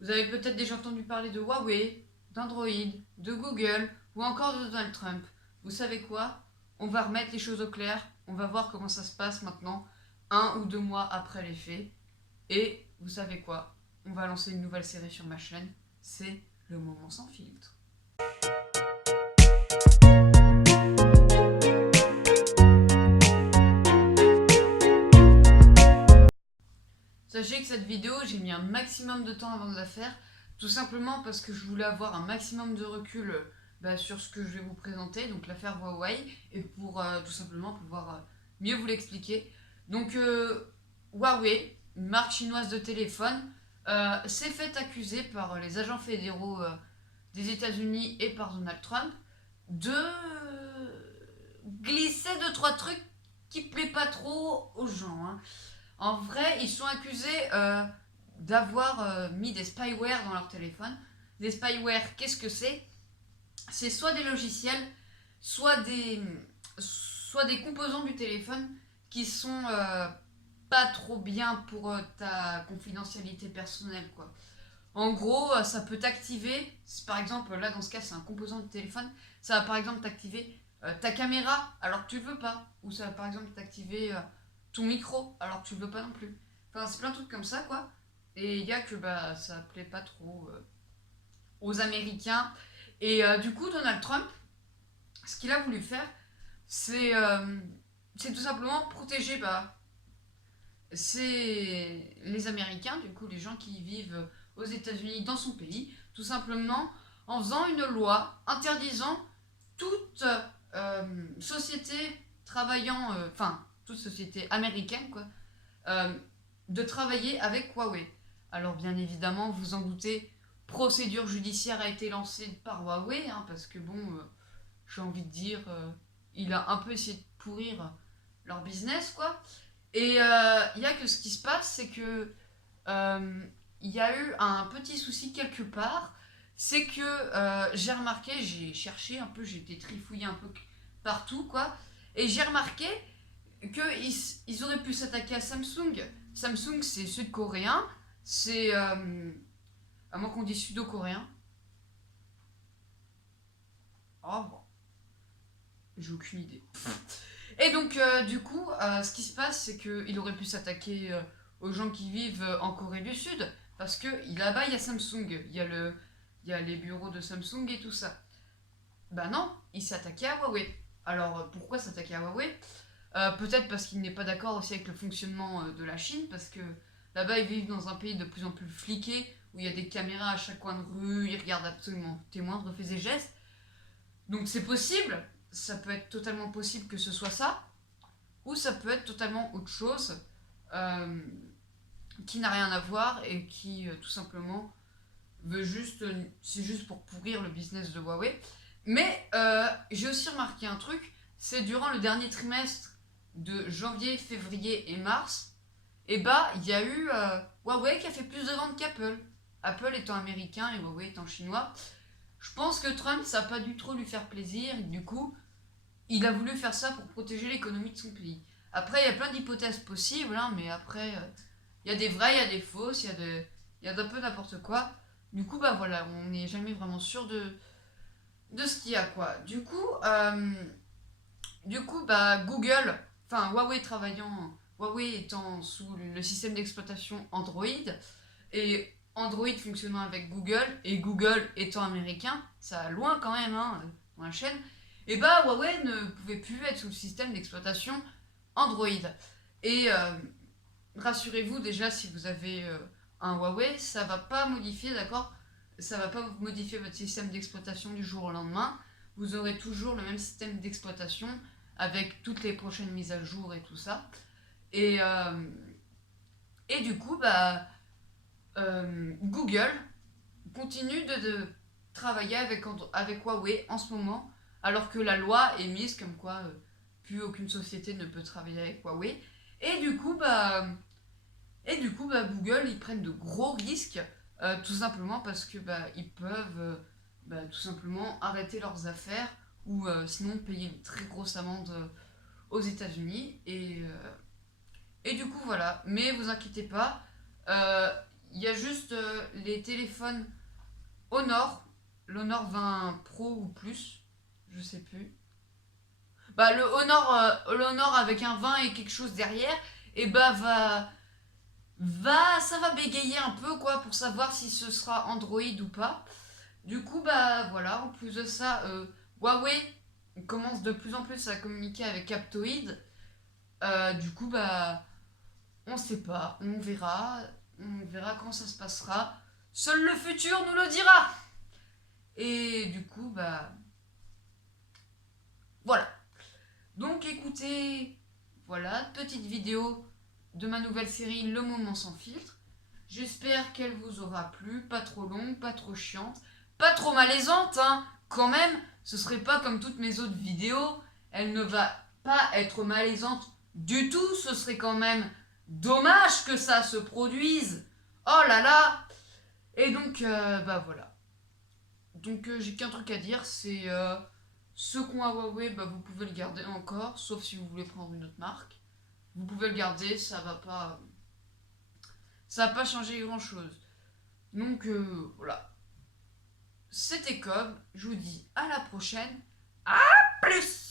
Vous avez peut-être déjà entendu parler de Huawei, d'Android, de Google ou encore de Donald Trump. Vous savez quoi? On va remettre les choses au clair, on va voir comment ça se passe maintenant, 1 ou 2 mois après les faits. Et vous savez quoi? On va lancer une nouvelle série sur ma chaîne, c'est le moment sans filtre. Sachez que cette vidéo, j'ai mis un maximum de temps avant de la faire, tout simplement parce que je voulais avoir un maximum de recul sur ce que je vais vous présenter, donc l'affaire Huawei, et pour tout simplement pouvoir mieux vous l'expliquer. Donc Huawei, une marque chinoise de téléphone, s'est fait accuser par les agents fédéraux des États-Unis et par Donald Trump de glisser 2 3 trucs qui plaisent pas trop aux gens, hein. En vrai, ils sont accusés d'avoir mis des spyware dans leur téléphone. Des spyware, qu'est-ce que c'est? C'est soit des logiciels, soit des composants du téléphone qui sont pas trop bien pour ta confidentialité personnelle, quoi. En gros, ça peut t'activer, par exemple, là dans ce cas c'est un composant de téléphone, ça va par exemple t'activer ta caméra alors que tu le veux pas, ou ça va par exemple t'activer ton micro alors que tu le veux pas non plus. Enfin, c'est plein de trucs comme ça, quoi. Et il y a que ça plaît pas trop aux Américains. Et du coup, Donald Trump, ce qu'il a voulu faire, c'est c'est tout simplement protéger c'est les Américains, du coup les gens qui vivent aux États-Unis dans son pays, tout simplement en faisant une loi interdisant toute société travaillant, enfin toute société américaine quoi, euh, de travailler avec Huawei. Alors bien évidemment, vous en doutez, procédure judiciaire a été lancée par Huawei, hein, parce que bon, j'ai envie de dire, il a un peu essayé de pourrir leur business quoi. Et il y a que ce qui se passe, c'est que il y a eu un petit souci quelque part. C'est que j'ai remarqué, j'ai cherché un peu, j'ai été trifouillé un peu partout, quoi. Et j'ai remarqué qu'ils auraient pu s'attaquer à Samsung. Samsung, c'est sud-coréen. C'est. À moins qu'on dise sud-coréen. Oh, bon. J'ai aucune idée. Et donc, du coup, ce qui se passe, c'est qu'il aurait pu s'attaquer aux gens qui vivent en Corée du Sud, parce que là-bas, il y a Samsung, il y a les bureaux de Samsung et tout ça. Bah non, il s'est attaqué à Huawei. Alors, pourquoi s'attaquer à Huawei? Peut-être parce qu'il n'est pas d'accord aussi avec le fonctionnement de la Chine, parce que là-bas, ils vivent dans un pays de plus en plus fliqué, où il y a des caméras à chaque coin de rue, ils regardent absolument tes moindres faits et gestes. Donc c'est possible, ça peut être totalement possible que ce soit ça, ou ça peut être totalement autre chose euh, qui n'a rien à voir et qui tout simplement veut juste, c'est juste pour pourrir le business de Huawei. Mais j'ai aussi remarqué un truc, c'est durant le dernier trimestre de janvier, février et mars, et il y a eu Huawei qui a fait plus de ventes qu'Apple. Apple étant américain et Huawei étant chinois. Je pense que Trump, ça n'a pas dû trop lui faire plaisir, et du coup, il a voulu faire ça pour protéger l'économie de son pays. Après, il y a plein d'hypothèses possibles, hein, mais après, il y a des vraies, il y a des fausses, il y a d'un peu n'importe quoi. Du coup, voilà, on n'est jamais vraiment sûr de ce qu'il y a, quoi. Google, enfin, Huawei étant sous le système d'exploitation Android, et Android fonctionnant avec Google, et Google étant américain, ça a loin quand même, hein, dans la chaîne, et Huawei ne pouvait plus être sous le système d'exploitation Android. Et rassurez-vous déjà, si vous avez un Huawei, ça va pas modifier, d'accord? Ça va pas modifier votre système d'exploitation du jour au lendemain. Vous aurez toujours le même système d'exploitation avec toutes les prochaines mises à jour et tout ça. Et, euh, et du coup, Google continue de travailler avec Huawei en ce moment, alors que la loi est mise comme quoi plus aucune société ne peut travailler avec Huawei. Et du coup, Google, ils prennent de gros risques, tout simplement parce que ils peuvent tout simplement arrêter leurs affaires ou sinon payer une très grosse amende aux États-Unis. Et du coup, voilà. Mais vous inquiétez pas, il y a juste les téléphones Honor, l'Honor 20 Pro ou plus, je sais plus. Bah l'Honor avec un 20 et quelque chose derrière, et bah ça va bégayer un peu quoi pour savoir si ce sera Android ou pas. Du coup bah voilà, en plus de ça, Huawei commence de plus en plus à communiquer avec Aptoid. Du coup bah on sait pas, on verra quand ça se passera. Seul le futur nous le dira. Et du coup bah voilà. Donc écoutez, voilà, petite vidéo de ma nouvelle série Le Moment sans filtre. J'espère qu'elle vous aura plu, pas trop longue, pas trop chiante, pas trop malaisante, hein. Quand même, ce serait pas comme toutes mes autres vidéos, elle ne va pas être malaisante du tout, ce serait quand même dommage que ça se produise. Oh là là. Et donc, bah voilà. Donc j'ai qu'un truc à dire, c'est ceux qui ont un Huawei, bah, vous pouvez le garder encore, sauf si vous voulez prendre une autre marque. Vous pouvez le garder, ça va pas changer grand chose. Donc voilà. C'était Cobb, je vous dis à la prochaine. À plus!